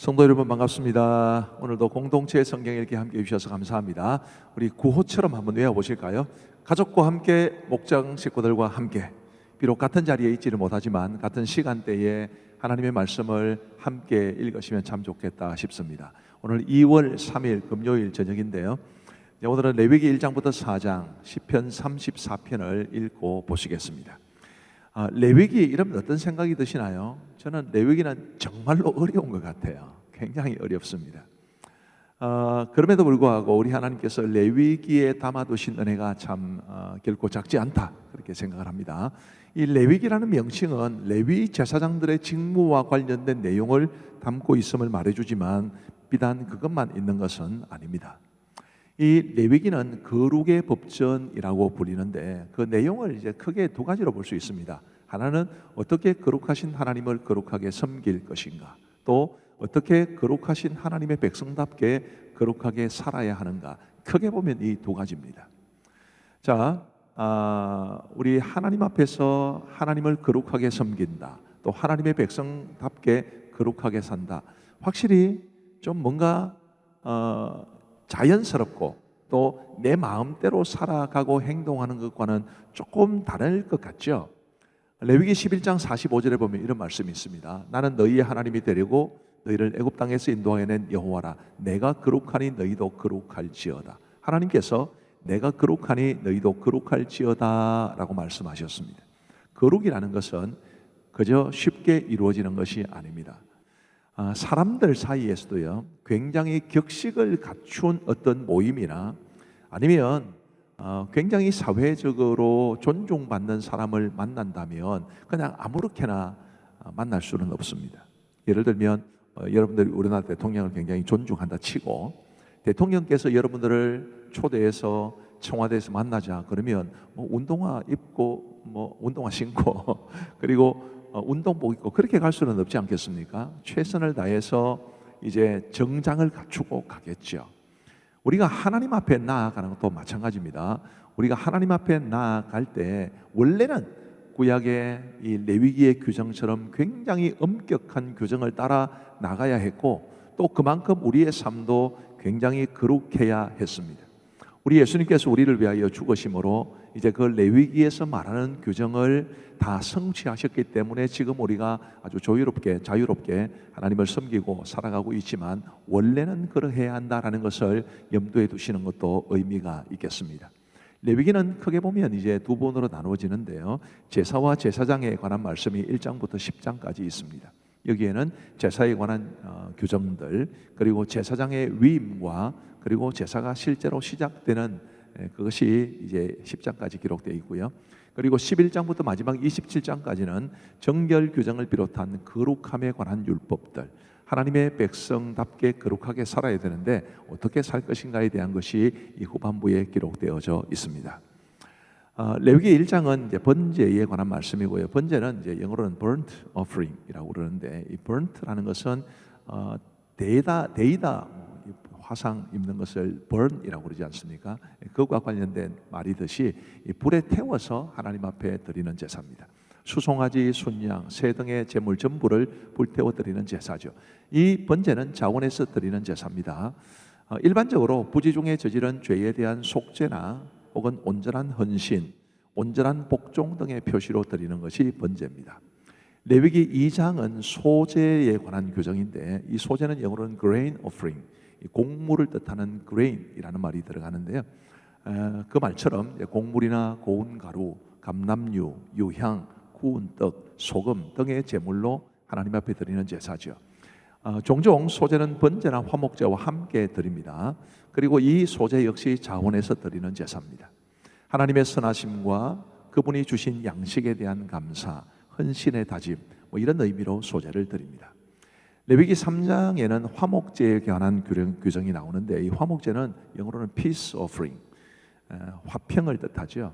성도 여러분 반갑습니다. 오늘도 공동체 성경 읽기 함께 해주셔서 감사합니다. 우리 구호처럼 한번 외워보실까요? 가족과 함께, 목장 식구들과 함께, 비록 같은 자리에 있지를 못하지만 같은 시간대에 하나님의 말씀을 함께 읽으시면 참 좋겠다 싶습니다. 오늘 2월 3일 금요일 저녁인데요, 오늘은 레위기 1장부터 4장 시편 34편을 읽고 보시겠습니다. 레위기 이러면 어떤 생각이 드시나요? 저는 레위기는 정말로 어려운 것 같아요. 굉장히 어렵습니다. 그럼에도 불구하고 우리 하나님께서 레위기에 담아두신 은혜가 참 결코 작지 않다, 그렇게 생각을 합니다. 이 레위기라는 명칭은 레위 제사장들의 직무와 관련된 내용을 담고 있음을 말해주지만 비단 그것만 있는 것은 아닙니다. 이 레위기는 거룩의 법전이라고 불리는데 그 내용을 이제 크게 두 가지로 볼 수 있습니다. 하나는 어떻게 거룩하신 하나님을 거룩하게 섬길 것인가, 또 어떻게 거룩하신 하나님의 백성답게 거룩하게 살아야 하는가. 크게 보면 이 두 가지입니다. 자, 우리 하나님 앞에서 하나님을 거룩하게 섬긴다, 또 하나님의 백성답게 거룩하게 산다. 확실히 좀 뭔가 자연스럽고 또 내 마음대로 살아가고 행동하는 것과는 조금 다를 것 같죠. 레위기 11장 45절에 보면 이런 말씀이 있습니다. 나는 너희의 하나님이 되려고 너희를 애굽 땅에서 인도하여낸 여호와라. 내가 거룩하니 너희도 거룩할지어다. 하나님께서 내가 거룩하니 너희도 거룩할지어다 라고 말씀하셨습니다. 거룩이라는 것은 그저 쉽게 이루어지는 것이 아닙니다. 사람들 사이에서도요, 굉장히 격식을 갖춘 어떤 모임이나 아니면 굉장히 사회적으로 존중받는 사람을 만난다면 그냥 아무렇게나 만날 수는 없습니다. 예를 들면 여러분들이 우리나라 대통령을 굉장히 존중한다 치고, 대통령께서 여러분들을 초대해서 청와대에서 만나자 그러면 운동화 입고 운동화 신고 그리고 운동복 입고 그렇게 갈 수는 없지 않겠습니까? 최선을 다해서 이제 정장을 갖추고 가겠죠. 우리가 하나님 앞에 나아가는 것도 마찬가지입니다. 우리가 하나님 앞에 나아갈 때 원래는 구약의 이 레위기의 규정처럼 굉장히 엄격한 규정을 따라 나가야 했고, 또 그만큼 우리의 삶도 굉장히 거룩해야 했습니다. 우리 예수님께서 우리를 위하여 죽으심으로 이제 그 레위기에서 말하는 규정을 다 성취하셨기 때문에 지금 우리가 아주 자유롭게 하나님을 섬기고 살아가고 있지만 원래는 그러해야 한다라는 것을 염두에 두시는 것도 의미가 있겠습니다. 레위기는 크게 보면 이제 두 부분으로 나누어지는데요, 제사와 제사장에 관한 말씀이 1장부터 10장까지 있습니다. 여기에는 제사에 관한 규정들, 그리고 제사장의 위임과 그리고 제사가 실제로 시작되는 그것이 이제 10장까지 기록되어 있고요. 그리고 11장부터 마지막 27장까지는 정결 규정을 비롯한 거룩함에 관한 율법들, 하나님의 백성답게 거룩하게 살아야 되는데 어떻게 살 것인가에 대한 것이 이 후반부에 기록되어져 있습니다. 레위기 1장은 이제 번제에 관한 말씀이고요. 번제는 이제 영어로는 burnt offering이라고 그러는데, 이 burnt라는 것은 데이다 화상 입는 것을 burn이라고 그러지 않습니까? 그것과 관련된 말이듯이 이 불에 태워서 하나님 앞에 드리는 제사입니다. 수송아지, 순양, 새 등의 제물 전부를 불태워 드리는 제사죠. 이 번제는 자원에서 드리는 제사입니다. 일반적으로 부지 중에 저지른 죄에 대한 속죄나 혹은 온전한 헌신, 온전한 복종 등의 표시로 드리는 것이 번제입니다. 레위기 2장은 소제에 관한 규정인데, 이 소제는 영어로는 grain offering, 곡물을 뜻하는 grain이라는 말이 들어가는데요, 그 말처럼 곡물이나 고운 가루, 감람류, 유향, 구운 떡, 소금 등의 제물로 하나님 앞에 드리는 제사죠. 종종 소제는 번제나 화목제와 함께 드립니다. 그리고 이 소제 역시 자원에서 드리는 제사입니다. 하나님의 선하심과 그분이 주신 양식에 대한 감사, 헌신의 다짐, 이런 의미로 소제를 드립니다. 레위기 3장에는 화목제에 관한 규정이 나오는데, 이 화목제는 영어로는 peace offering, 화평을 뜻하죠.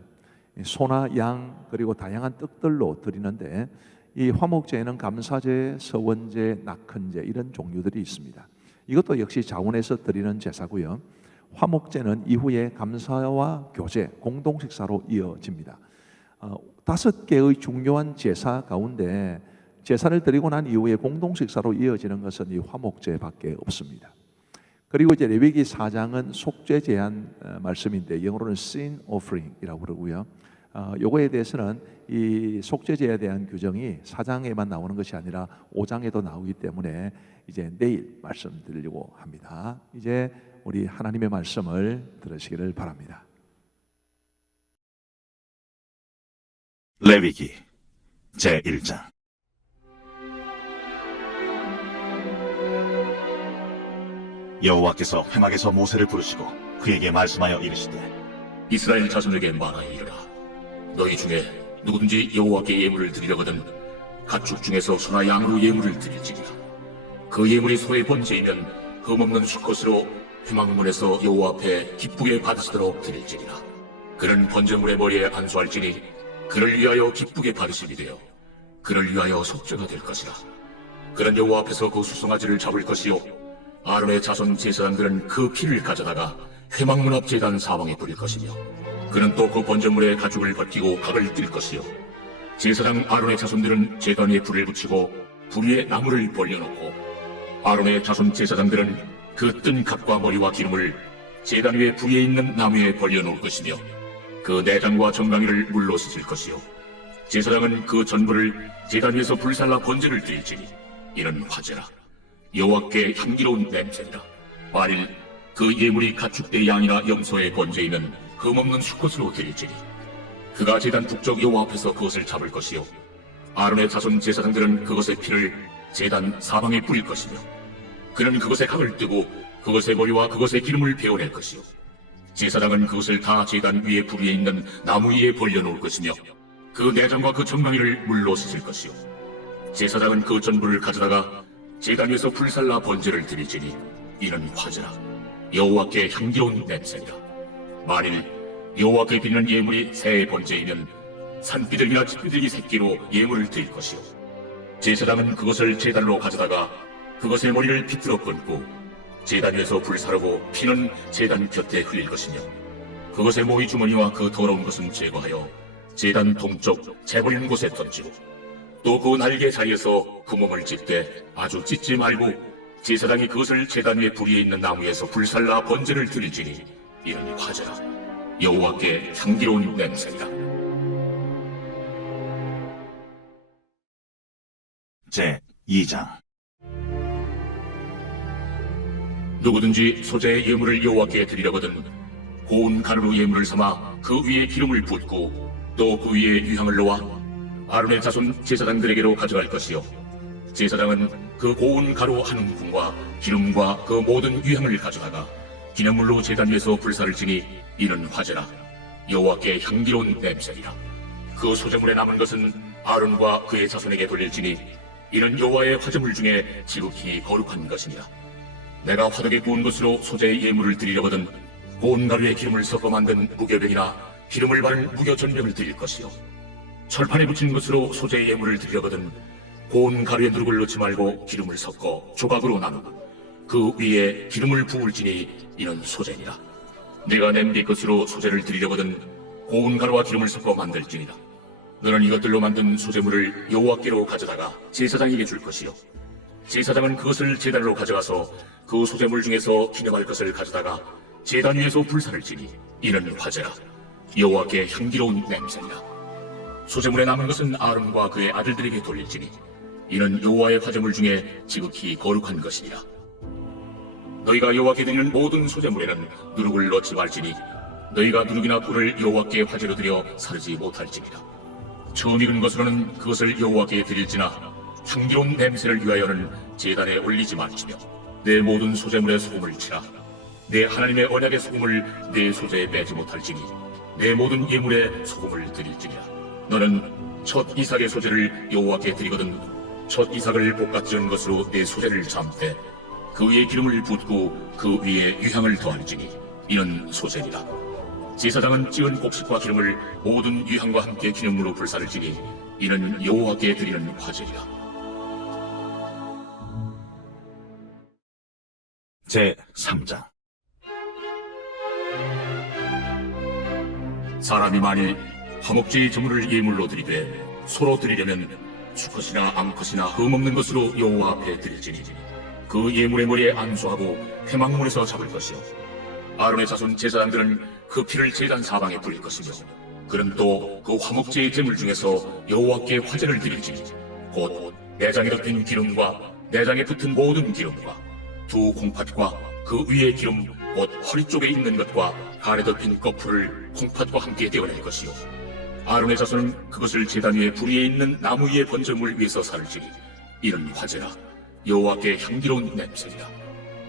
소나 양 그리고 다양한 떡들로 드리는데, 이 화목제에는 감사제, 서원제, 낙헌제 이런 종류들이 있습니다. 이것도 역시 자원에서 드리는 제사고요. 화목제는 이후에 감사와 교제, 공동식사로 이어집니다. 5개의 중요한 제사 가운데 제사를 드리고 난 이후에 공동식사로 이어지는 것은 이 화목제밖에 없습니다. 그리고 이제 레위기 4장은 속죄 제한 말씀인데 영어로는 sin offering이라고 그러고요. 요거에 대해서는 이 속죄제에 대한 규정이 4장에만 나오는 것이 아니라 5장에도 나오기 때문에 이제 내일 말씀드리려고 합니다. 이제 우리 하나님의 말씀을 들으시기를 바랍니다. 레위기 제1장. 여호와께서 회막에서 모세를 부르시고 그에게 말씀하여 이르시되, 이스라엘 자손에게 말하여 이르라. 너희 중에 누구든지 여호와께 예물을 드리려거든 가축 중에서 소나 양으로 예물을 드릴지니라. 그 예물이 소의 번제이면 흠없는 수컷으로 회막문에서 여호와 앞에 기쁘게 받으시도록 드릴지니라. 그는 번제물의 머리에 안수할지니 그를 위하여 기쁘게 받으심이 되어 그를 위하여 속죄가 될 것이라. 그는 여호와 앞에서 그 수송아지를 잡을 것이요 아론의 자손 제사장들은 그 피를 가져다가 회막문 앞 제단 사방에 뿌릴 것이며 그는 또 그 번제물의 가죽을 벗기고 각을 띨 것이요 제사장 아론의 자손들은 제단 위에 불을 붙이고 불 위에 나무를 벌려놓고 아론의 자손 제사장들은 그 뜬 각과 머리와 기름을 제단 위에 불 위에 있는 나무에 벌려놓을 것이며 그 내장과 정강이를 물로 씻을 것이요 제사장은 그 전부를 제단 위에서 불살라 번제를 드릴지니 이는 화제라. 여호와께 향기로운 냄새니라. 만일 그 예물이 가축대 양이나 염소의 번제이면 흠없는 수컷으로 드릴지니 그가 제단 북쪽 여호와 앞에서 그것을 잡을 것이요 아론의 자손 제사장들은 그것의 피를 제단 사방에 뿌릴 것이며 그는 그것의 각을 뜨고 그것의 머리와 그것의 기름을 베어낼 것이요 제사장은 그것을 다 제단 위에 불 위에 있는 나무 위에 벌려놓을 것이며 그 내장과 그 정강이를 물로 씻을 것이요 제사장은 그 전부를 가져다가 제단 위에서 불살라 번제를 드릴지니 이는 화제라. 여호와께 향기로운 냄새니라. 만일 여호와께 드리는 예물이 새의 번제이면 산비둘기나 집비둘기 새끼로 예물을 드릴 것이요 제사장은 그것을 제단으로 가져다가 그것의 머리를 비틀어 끊고 제단 위에서 불사르고 피는 제단 곁에 흘릴 것이며 그것의 모이 주머니와 그 더러운 것은 제거하여 제단 동쪽 재버리는 곳에 던지고 또 그 날개 자리에서 그 몸을 찢되 아주 찢지 말고 제사장이 그것을 제단 위에 불 위에 있는 나무에서 불살라 번제를 드릴지니 이는 화제라. 여호와께 향기로운 냄새니라. 제2장. 누구든지 소재의 예물을 여호와께 드리려거든 고운 가루로 예물을 삼아 그 위에 기름을 붓고 또 그 위에 유향을 놓아 아론의 자손 제사장들에게로 가져갈 것이요 제사장은 그 고운 가루 한 움큼과 기름과 그 모든 유향을 가져다가 기념물로 제단 위에서 불사를 지니 이는 화제라. 여호와께 향기로운 냄새니라. 그 소재물에 남은 것은 아론과 그의 자손에게 돌릴지니 이는 여호와의 화제물 중에 지극히 거룩한 것이니라. 내가 화덕에 구운 것으로 소재의 예물을 드리려거든 고운 가루에 기름을 섞어 만든 무교병이나 기름을 바른 무교전병을 드릴 것이요 철판에 붙인 것으로 소재의 예물을 드리려거든 고운 가루에 누룩을 넣지 말고 기름을 섞어 조각으로 나누고 그 위에 기름을 부을지니 이는 소재니라. 내가 냄비 것으로 소재를 드리려거든 고운 가루와 기름을 섞어 만들지니라. 너는 이것들로 만든 소재물을 여호와께로 가져다가 제사장에게 줄 것이요 제사장은 그것을 제단으로 가져가서 그 소재물 중에서 기념할 것을 가져다가 제단 위에서 불사를 지니 이는 화제라. 여호와께 향기로운 냄새니라. 소재물에 남은 것은 아론과 그의 아들들에게 돌릴지니 이는 여호와의 화제물 중에 지극히 거룩한 것이니라. 너희가 여호와께 드리는 모든 소재물에는 누룩을 넣지 말지니 너희가 누룩이나 불을 여호와께 화제로 드려 사르지 못할지니라. 처음 익은 것으로는 그것을 여호와께 드릴지나 향기로운 냄새를 위하여는 제단에 올리지 말지며 내 모든 소재물에 소금을 치라. 내 하나님의 언약의 소금을 내 소재에 빼지 못할지니 내 모든 예물에 소금을 드릴지니라. 너는 첫 이삭의 소재를 여호와께 드리거든 첫 이삭을 볶아 찌은 것으로 내 소재를 삶되 그 위에 기름을 붓고 그 위에 유향을 더할지니 이는 소재니라. 제사장은 찌은 곡식과 기름을 모든 유향과 함께 기념물로 불사를 지니 이는 여호와께 드리는 화제니라. 제3장. 사람이 만일 화목제의 제물을 예물로 드리되 소로 드리려면 수컷이나 암컷이나 흠없는 것으로 여호와 앞에 드릴지니 그 예물의 머리에 안수하고 회막문에서 잡을 것이요 아론의 자손 제사장들은 그 피를 제단 사방에 뿌릴 것이며 그는 또 그 화목제의 제물 중에서 여호와께 화제를 드릴지니 곧 내장에 덮인 기름과 내장에 붙은 모든 기름과 두 콩팥과 그 위에 기름 곧 허리 쪽에 있는 것과 간에 덮인 거풀을 콩팥과 함께 떼어낼 것이요 아론의 자손은 그것을 제단 위에 불 위에 있는 나무 위에 번제물 위에서 살을지니 이는 화제라 여호와께 향기로운 냄새니라.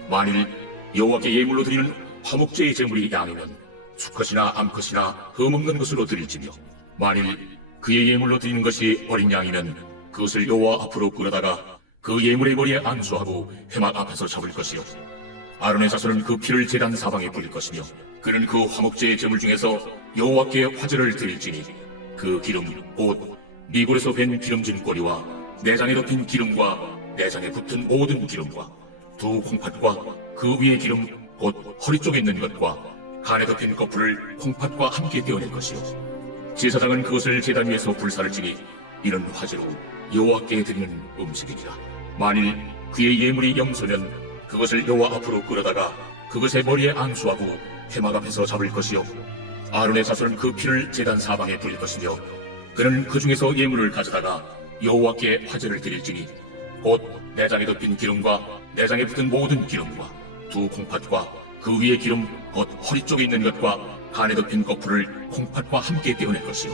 만일 여호와께 예물로 드리는 화목제의 제물이 양이면 수컷이나 암컷이나 흠없는 것으로 드릴지며 만일 그의 예물로 드리는 것이 어린 양이면 그것을 여호와 앞으로 끌어다가 그 예물의 머리에 안수하고 회막 앞에서 잡을 것이요 아론의 자손은 그 피를 제단 사방에 뿌릴 것이며 그는 그 화목제의 제물 중에서 여호와께 화제를 드릴지니 그 기름 곧 미골에서 밴 기름진 꼬리와 내장에 덮인 기름과 내장에 붙은 모든 기름과 두 콩팥과 그 위에 기름 곧 허리 쪽에 있는 것과 간에 덮인 거풀을 콩팥과 함께 떼어낼 것이요 제사장은 그것을 제단 위에서 불사를 지니 이는 화제로 여호와께 드리는 음식이니라. 만일 그의 예물이 염소면 그것을 여호와 앞으로 끌어다가 그것의 머리에 안수하고 회막 앞에서 잡을 것이요 아론의 자손은 그 피를 제단 사방에 뿌릴 것이며 그는 그 중에서 예물을 가져다가 여호와께 화제를 드릴지니 곧 내장에 덮인 기름과 내장에 붙은 모든 기름과 두 콩팥과 그 위에 기름 곧 허리 쪽에 있는 것과 간에 덮인 거풀을 콩팥과 함께 떼어낼 것이요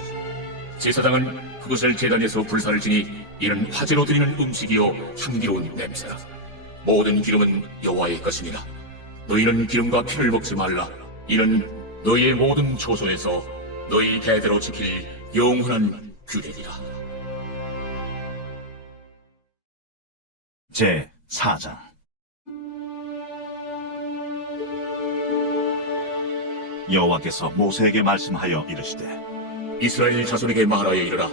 제사장은 그것을 제단에서 불사를 지니 이는 화제로 드리는 음식이요 향기로운 냄새라. 모든 기름은 여호와의 것이니라. 너희는 기름과 피를 먹지 말라. 이는 너희의 모든 조소에서 너희 대대로 지킬 영원한 규례니라. 제 4장. 여호와께서 모세에게 말씀하여 이르시되 이스라엘 자손에게 말하여 이르라.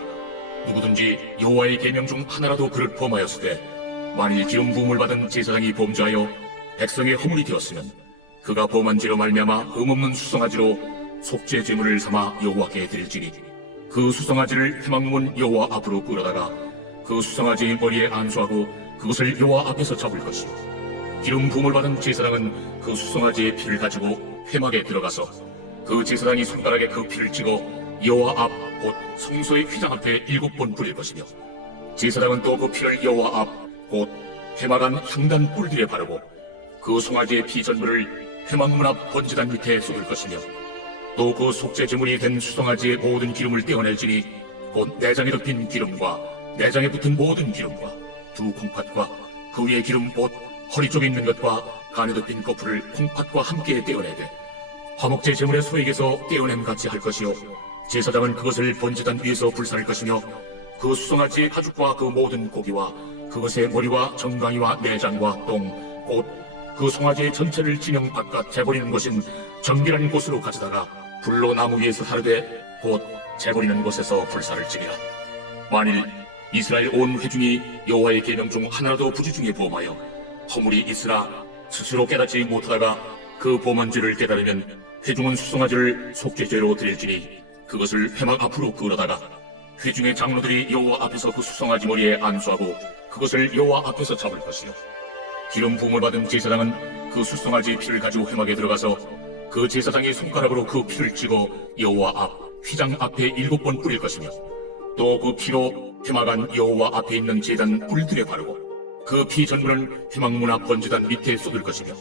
누구든지 여호와의 계명 중 하나라도 그를 범하였으되 만일 기름 부음을 받은 제사장이 범죄하여 백성의 허물이 되었으면 그가 범한 죄로 말미암아 흠없는 수송아지로 속죄 제물을 삼아 여호와께 드릴지니 그 수송아지를 회막문 여호와 앞으로 끌어다가 그 수송아지의 머리에 안수하고 그것을 여호와 앞에서 잡을 것이요 기름 부음을 받은 제사장은 그 수송아지의 피를 가지고 회막에 들어가서 그 제사장이 손가락에 그 피를 찍어 여호와 앞 곧 성소의 휘장 앞에 7번 뿌릴 것이며 제사장은 또 그 피를 여호와 앞 곧 회막 안 향단 뿔들에 바르고 그 송아지의 피 전부를 회막문 앞 번제단 밑에 쏟을 것이며 또 그 속죄 제물이 된 수송아지의 모든 기름을 떼어낼지니 곧 내장에 덮인 기름과 내장에 붙은 모든 기름과 두 콩팥과 그 위에 기름 곧 허리 쪽에 있는 것과 간에 덮인 거풀을 콩팥과 함께 떼어내되 화목제 제물의 소액에서 떼어냄 같이 할 것이요 제사장은 그것을 번제단 위에서 불사를 것이며 그 수송아지의 가죽과 그 모든 고기와 그것의 머리와 정강이와 내장과 똥 곧 그 송아지의 전체를 진영 바깥 재버리는 것인 정결한 곳으로 가져다가 불로 나무 위에서 하르되 곧 재버리는 곳에서 불사를 지니라. 만일 이스라엘 온 회중이 여호와의 계명 중 하나라도 부지 중에 범하여 허물이 있으나 스스로 깨닫지 못하다가 그 범한 죄를 깨달으면 회중은 수송아지를 속죄죄로 드릴지니 그것을 회막 앞으로 끌어다가 회중의 장로들이 여호와 앞에서 그 수송아지 머리에 안수하고 그것을 여호와 앞에서 잡을 것이요 기름 부음을 받은 제사장은 그 수송아지의 피를 가지고 회막에 들어가서 그 제사장의 손가락으로 그 피를 찍어 여호와 앞 휘장 앞에 7번 뿌릴 것이며 또 그 피로 회막 안 여호와 앞에 있는 제단 뿔들에 바르고 그 피 전부는 회막문 앞 번제단 밑에 쏟을 것이며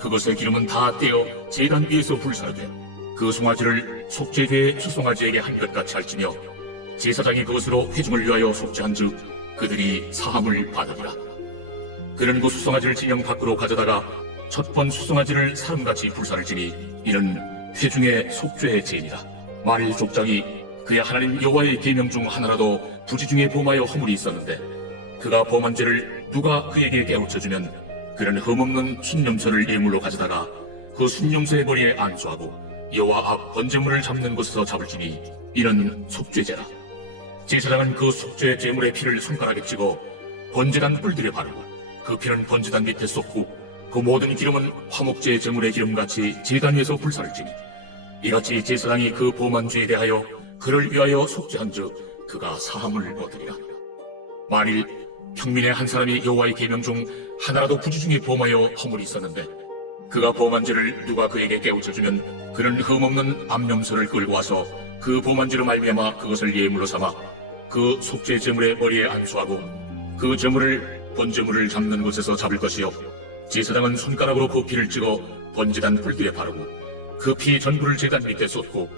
그것의 기름은 다 떼어 제단 위에서 불사르되 그 송아지를 속죄죄의 수송아지에게 한 것 같이 할지며 제사장이 그것으로 회중을 위하여 속죄한즉 그들이 사함을 받으리라. 그는 그 수송아지를 진영 밖으로 가져다가 첫 번 수송아지를 사람같이 불사를 지니 이는 회중의 속죄의 죄니라. 만일 족장이 그의 하나님 여호와의 계명 중 하나라도 부지 중에 범하여 허물이 있었는데 그가 범한 죄를 누가 그에게 깨우쳐주면 그는 흠없는 순념소를 예물로 가져다가 그 순념소의 머리에 안수하고 여호와 앞 번제물을 잡는 곳에서 잡을지니 이는 속죄죄라. 제사장은 그 속죄 제물의 피를 손가락에 찍어 번제단 뿔들에 바르고 그 피는 번제단 밑에 쏟고 그 모든 기름은 화목제 제물의 기름같이 제단 위에서 불사를 지니 이같이 제사장이 그 범한 죄에 대하여 그를 위하여 속죄한즉 그가 사함을 얻으리라. 만일 평민의 한 사람이 여호와의 계명 중 하나라도 부지 중에 범하여 허물이 있었는데 그가 범한 죄를 누가 그에게 깨우쳐주면 그는 흠없는 암염소를 끌고 와서 그 범한 죄로 말미암아 그것을 예물로 삼아 그 속죄 제물의 머리에 안수하고 그 제물을 번제물을 잡는 곳에서 잡을 것이요 제사장은 손가락으로 그 피를 찍어 번제단 불길에 바르고 그 피 전부를 제단 밑에 쏟고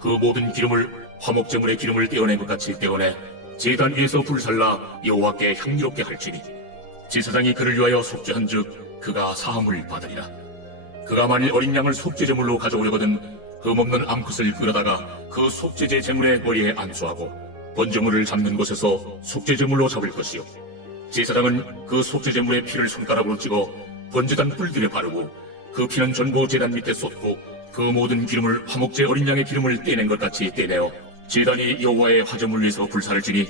그 모든 기름을 화목제물의 기름을 떼어낸 것 같이 떼어내 제단 위에서 불살라 여호와께 향유롭게 할지니 제사장이 그를 위하여 속죄한즉 그가 사함을 받으리라. 그가 만일 어린 양을 속죄제물로 가져오려거든 흠없는 암컷을 끌어다가 그 속죄제 제물의 머리에 안수하고 번제물을 잡는 곳에서 속죄제물로 잡을 것이요 제사장은 그 속죄제물의 피를 손가락으로 찍어 번제단 뿔들에 바르고 그 피는 전부 제단 밑에 쏟고 그 모든 기름을 화목제 어린 양의 기름을 떼낸 것 같이 떼내어 제단이 여호와의 화제물 위에서 불사를 지니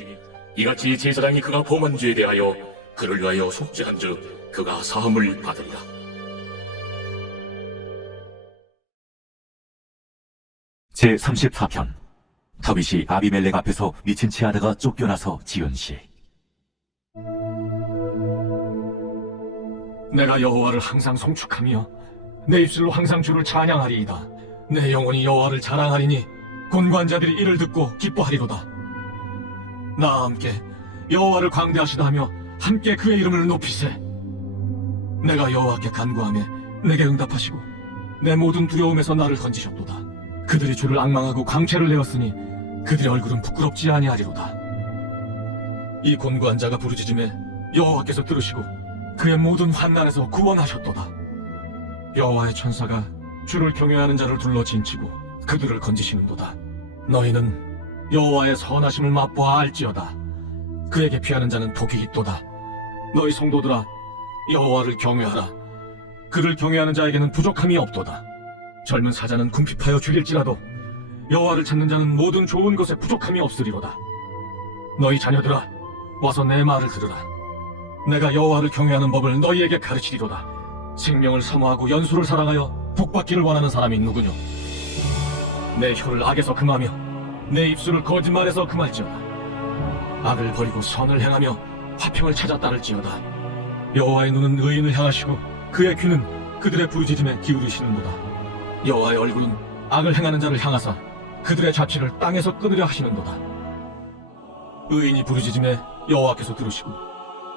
이같이 제사장이 그가 범한 죄에 대하여 그를 위하여 속죄한즉 그가 사함을 받으리라. 제34편 다윗이 아비멜렉 앞에서 미친 채 하다가 쫓겨나서 지은 시. 내가 여호와를 항상 송축하며 내 입술로 항상 주를 찬양하리이다. 내 영혼이 여호와를 자랑하리니 곤관자들이 이를 듣고 기뻐하리로다. 나와 함께 여호와를 광대하시다 하며 함께 그의 이름을 높이세. 내가 여호와께 간구하며 내게 응답하시고 내 모든 두려움에서 나를 건지셨도다. 그들이 주를 앙망하고 광채를 내었으니 그들의 얼굴은 부끄럽지 아니하리로다. 이 곤고한 자가 부르짖음에 여호와께서 들으시고 그의 모든 환난에서 구원하셨도다. 여호와의 천사가 주를 경외하는 자를 둘러 진치고 그들을 건지시는도다. 너희는 여호와의 선하심을 맛보아 알지어다. 그에게 피하는 자는 복이 있도다. 너희 성도들아 여호와를 경외하라. 그를 경외하는 자에게는 부족함이 없도다. 젊은 사자는 궁핍하여 죽일지라도 여호와를 찾는 자는 모든 좋은 것에 부족함이 없으리로다. 너희 자녀들아 와서 내 말을 들으라. 내가 여호와를 경외하는 법을 너희에게 가르치리로다. 생명을 사모하고 연수를 사랑하여 복받기를 원하는 사람이 누구뇨? 내 혀를 악에서 금하며 내 입술을 거짓말에서 금할지어다. 악을 버리고 선을 행하며 화평을 찾아 따를지어다. 여호와의 눈은 의인을 향하시고 그의 귀는 그들의 부르짖음에 기울이시는도다. 여호와의 얼굴은 악을 행하는 자를 향하사 그들의 자취를 땅에서 끊으려 하시는도다. 의인이 부르짖음에 여호와께서 들으시고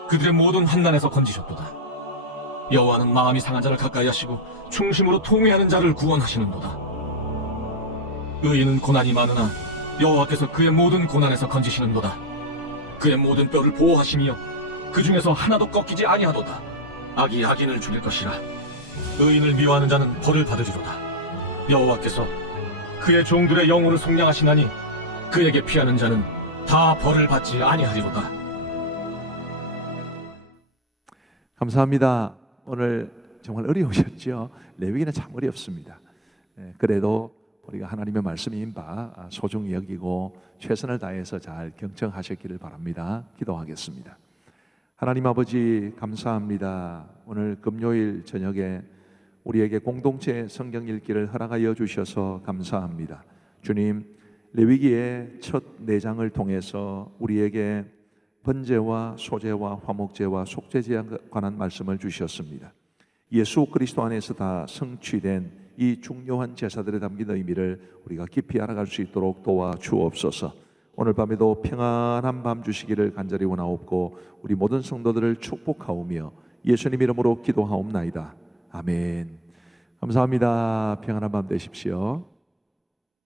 그들의 모든 환난에서 건지셨도다. 여호와는 마음이 상한 자를 가까이 하시고 충심으로 통회하는 자를 구원하시는도다. 의인은 고난이 많으나 여호와께서 그의 모든 고난에서 건지시는도다. 그의 모든 뼈를 보호하시며 그 중에서 하나도 꺾이지 아니하도다. 악이 악인을 죽일 것이라. 의인을 미워하는 자는 벌을 받으리로다. 여호와께서 그의 종들의 영혼을 속량하시나니 그에게 피하는 자는 다 벌을 받지 아니하리로다. 감사합니다. 오늘 정말 어려우셨죠? 레위기는 참 어렵습니다. 그래도 우리가 하나님의 말씀인 바 소중히 여기고 최선을 다해서 잘 경청하셨기를 바랍니다. 기도하겠습니다. 하나님 아버지 감사합니다. 오늘 금요일 저녁에 우리에게 공동체 성경 읽기를 허락하여 주셔서 감사합니다. 주님, 레위기의 첫 4장을 통해서 우리에게 번제와 소제와 화목제와 속죄제에 관한 말씀을 주셨습니다. 예수 그리스도 안에서 다 성취된 이 중요한 제사들에 담긴 의미를 우리가 깊이 알아갈 수 있도록 도와주옵소서. 오늘 밤에도 평안한 밤 주시기를 간절히 원하옵고 우리 모든 성도들을 축복하오며 예수님 이름으로 기도하옵나이다. 아멘. 감사합니다. 평안한 밤 되십시오.